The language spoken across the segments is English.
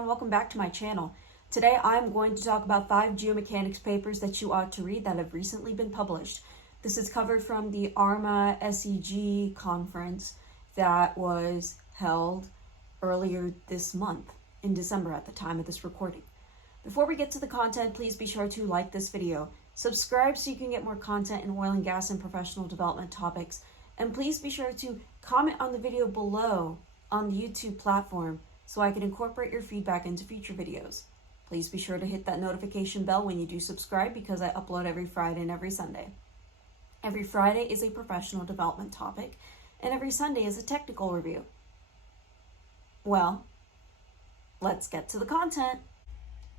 everyone, welcome back to my channel. Today I'm going to talk about 5 geomechanics papers that you ought to read that have recently been published. This is covered from the Arma SEG conference that was held earlier this month, in December at the time of this recording. Before we get to the content, please be sure to like this video, subscribe so you can get more content in oil and gas and professional development topics, and please be sure to comment on the video below on the YouTube platform so I can incorporate your feedback into future videos. Please be sure to hit that notification bell when you do subscribe because I upload every Friday and every Sunday. Every Friday is a professional development topic, and every Sunday is a technical review. Well, let's get to the content.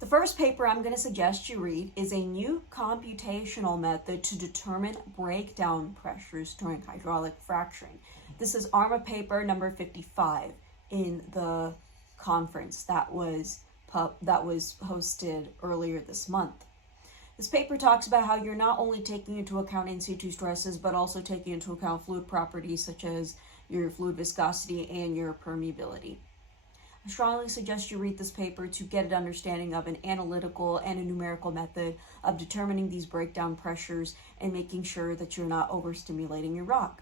The first paper I'm going to suggest you read is a new computational method to determine breakdown pressures during hydraulic fracturing. This is Arma paper number 55 in the conference that was hosted earlier this month. This paper talks about how you're not only taking into account in situ stresses, but also taking into account fluid properties such as your fluid viscosity and your permeability. I strongly suggest you read this paper to get an understanding of an analytical and a numerical method of determining these breakdown pressures and making sure that you're not overstimulating your rock.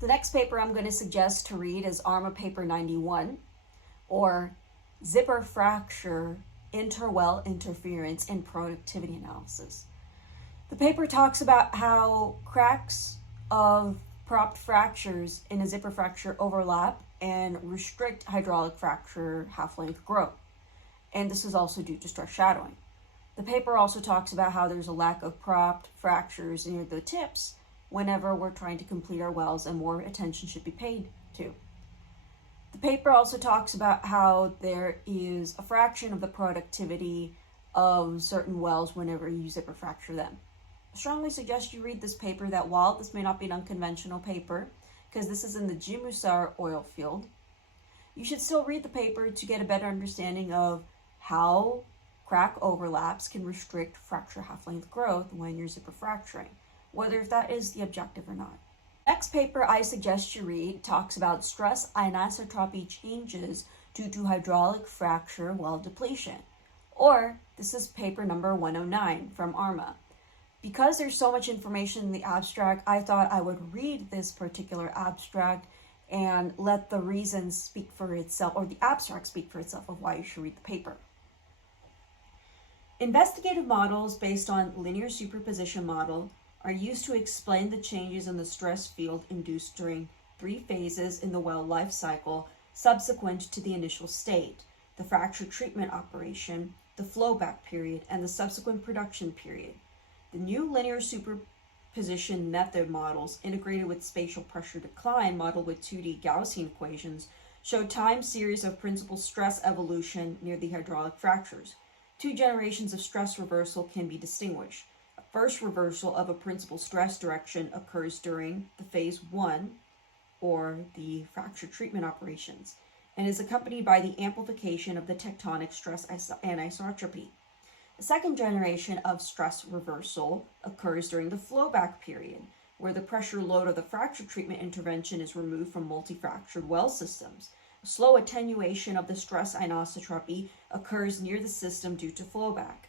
The next paper I'm going to suggest to read is Arma paper 91, or Zipper Fracture, Interwell Interference and Productivity Analysis. The paper talks about how cracks of propped fractures in a zipper fracture overlap and restrict hydraulic fracture half-length growth. And this is also due to stress shadowing. The paper also talks about how there's a lack of propped fractures near the tips whenever we're trying to complete our wells and more attention should be paid to. The paper also talks about how there is a fraction of the productivity of certain wells whenever you zipper fracture them. I strongly suggest you read this paper that while this may not be an unconventional paper, because this is in the Geomechanics oil field, you should still read the paper to get a better understanding of how crack overlaps can restrict fracture half-length growth when you're zipper fracturing, whether if that is the objective or not. Next paper I suggest you read talks about stress anisotropy changes due to hydraulic fracture well depletion, or this is paper number 109 from Arma. Because there's so much information in the abstract, I thought I would read this particular abstract and let the reasons speak for itself, or the abstract speak for itself of why you should read the paper. Investigative models based on linear superposition model are used to explain the changes in the stress field induced during 3 phases in the well life cycle subsequent to the initial state: the fracture treatment operation, the flowback period, and the subsequent production period. The new linear superposition method models integrated with spatial pressure decline modeled with 2D Gaussian equations show time series of principal stress evolution near the hydraulic fractures. 2 generations of stress reversal can be distinguished. A first reversal of a principal stress direction occurs during the phase 1, or the fracture treatment operations, and is accompanied by the amplification of the tectonic stress anisotropy. The second generation of stress reversal occurs during the flowback period, where the pressure load of the fracture treatment intervention is removed from multi-fractured well systems. A slow attenuation of the stress anisotropy occurs near the system due to flowback.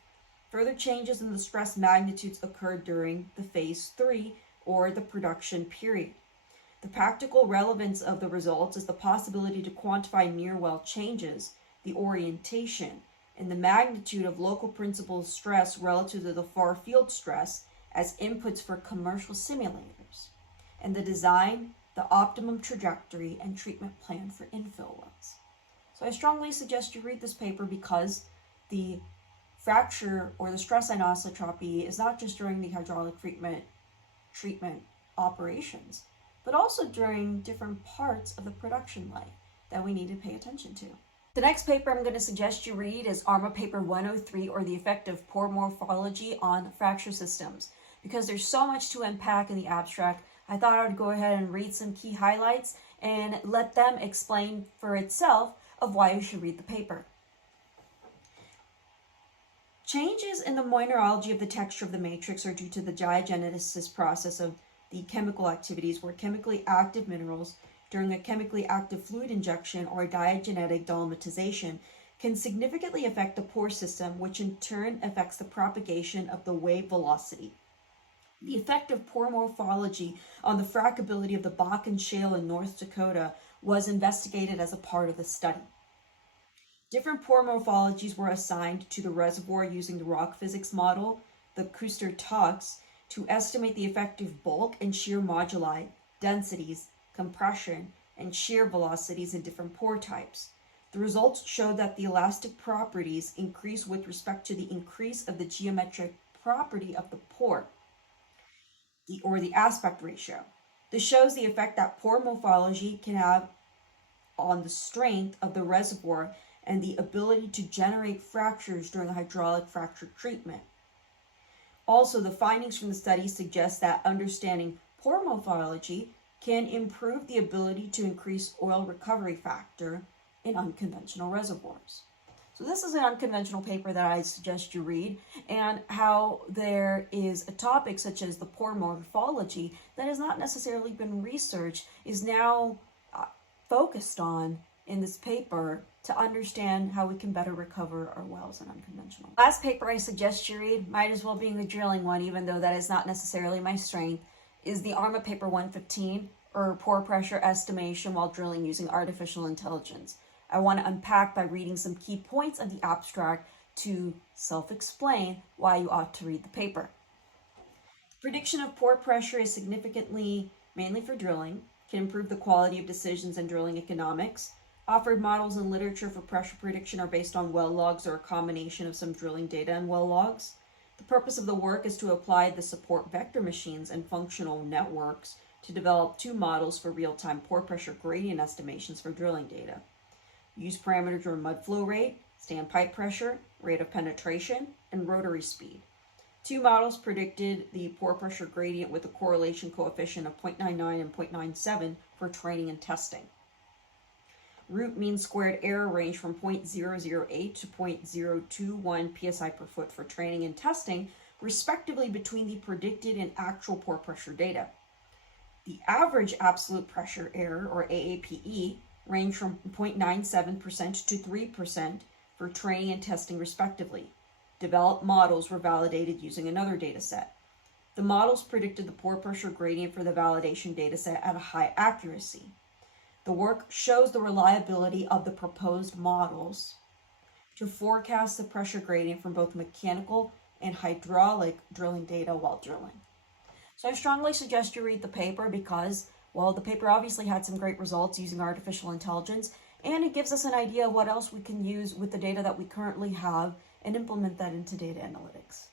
Further changes in the stress magnitudes occur during the phase 3, or the production period. The practical relevance of the results is the possibility to quantify near well changes, the orientation, and the magnitude of local principal stress relative to the far field stress as inputs for commercial simulators, and the design, the optimum trajectory, and treatment plan for infill wells. So I strongly suggest you read this paper because the fracture or the stress anisotropy is not just during the hydraulic treatment operations, but also during different parts of the production line that we need to pay attention to. The next paper I'm going to suggest you read is Arma paper 103, or the effect of poor morphology on fracture systems. Because there's so much to unpack in the abstract, I thought I would go ahead and read some key highlights and let them explain for itself of why you should read the paper. Changes in the mineralogy of the texture of the matrix are due to the diagenesis process of the chemical activities where chemically active minerals during a chemically active fluid injection or diagenetic dolomitization can significantly affect the pore system, which in turn affects the propagation of the wave velocity. The effect of pore morphology on the frackability of the Bakken Shale in North Dakota was investigated as a part of the study. Different pore morphologies were assigned to the reservoir using the rock physics model, the Kuster-Tux, to estimate the effective bulk and shear moduli, densities, compression, and shear velocities in different pore types. The results showed that the elastic properties increase with respect to the increase of the geometric property of the pore, or the aspect ratio. This shows the effect that pore morphology can have on the strength of the reservoir and the ability to generate fractures during hydraulic fracture treatment. Also, the findings from the study suggest that understanding pore morphology can improve the ability to increase oil recovery factor in unconventional reservoirs. So this is an unconventional paper that I suggest you read, and how there is a topic such as the pore morphology that has not necessarily been researched is now focused on in this paper to understand how we can better recover our wells in unconventional. Last paper I suggest you read, might as well be the drilling one, even though that is not necessarily my strength, is the Arma paper 115, or pore pressure estimation while drilling using artificial intelligence. I want to unpack by reading some key points of the abstract to self-explain why you ought to read the paper. Prediction of pore pressure is significantly, mainly for drilling, can improve the quality of decisions in drilling economics. Offered models in literature for pressure prediction are based on well logs or a combination of some drilling data and well logs. The purpose of the work is to apply the support vector machines and functional networks to develop two models for real-time pore pressure gradient estimations for drilling data. Use parameters are mud flow rate, standpipe pressure, rate of penetration, and rotary speed. Two models predicted the pore pressure gradient with a correlation coefficient of 0.99 and 0.97 for training and testing. Root mean squared error range from 0.008 to 0.021 psi per foot for training and testing, respectively, between the predicted and actual pore pressure data. The average absolute pressure error, or AAPE, range from 0.97% to 3% for training and testing, respectively. Developed models were validated using another data set. The models predicted the pore pressure gradient for the validation data set at a high accuracy. The work shows the reliability of the proposed models to forecast the pressure gradient from both mechanical and hydraulic drilling data while drilling. So I strongly suggest you read the paper because, well, the paper obviously had some great results using artificial intelligence, and it gives us an idea of what else we can use with the data that we currently have and implement that into data analytics.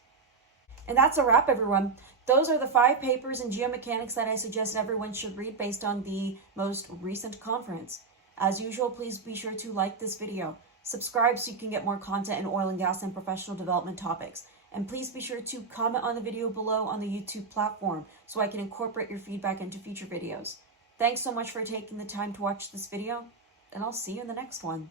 And that's a wrap, everyone. Those are the 5 papers in geomechanics that I suggest everyone should read based on the most recent conference. As usual, please be sure to like this video, subscribe so you can get more content in oil and gas and professional development topics, and please be sure to comment on the video below on the YouTube platform so I can incorporate your feedback into future videos. Thanks so much for taking the time to watch this video, and I'll see you in the next one.